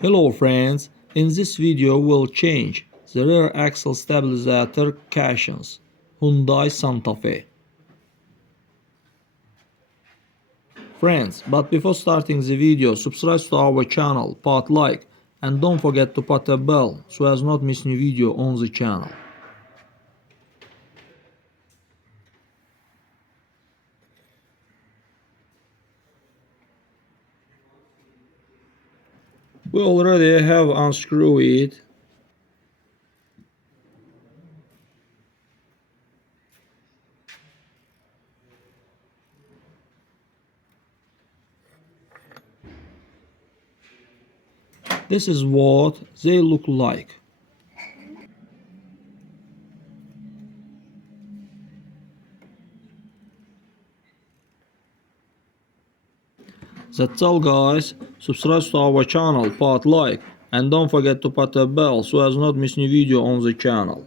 Hello friends, in this video we'll change the rear axle stabilizer cushions Hyundai Santa Fe. Friends, but before starting the video, subscribe to our channel, put like and don't forget to put a bell so as not miss new video on the channel. We already have unscrewed it. This is what they look like. That's all guys, subscribe to our channel, put like and don't forget to put a bell so as not miss new video on the channel.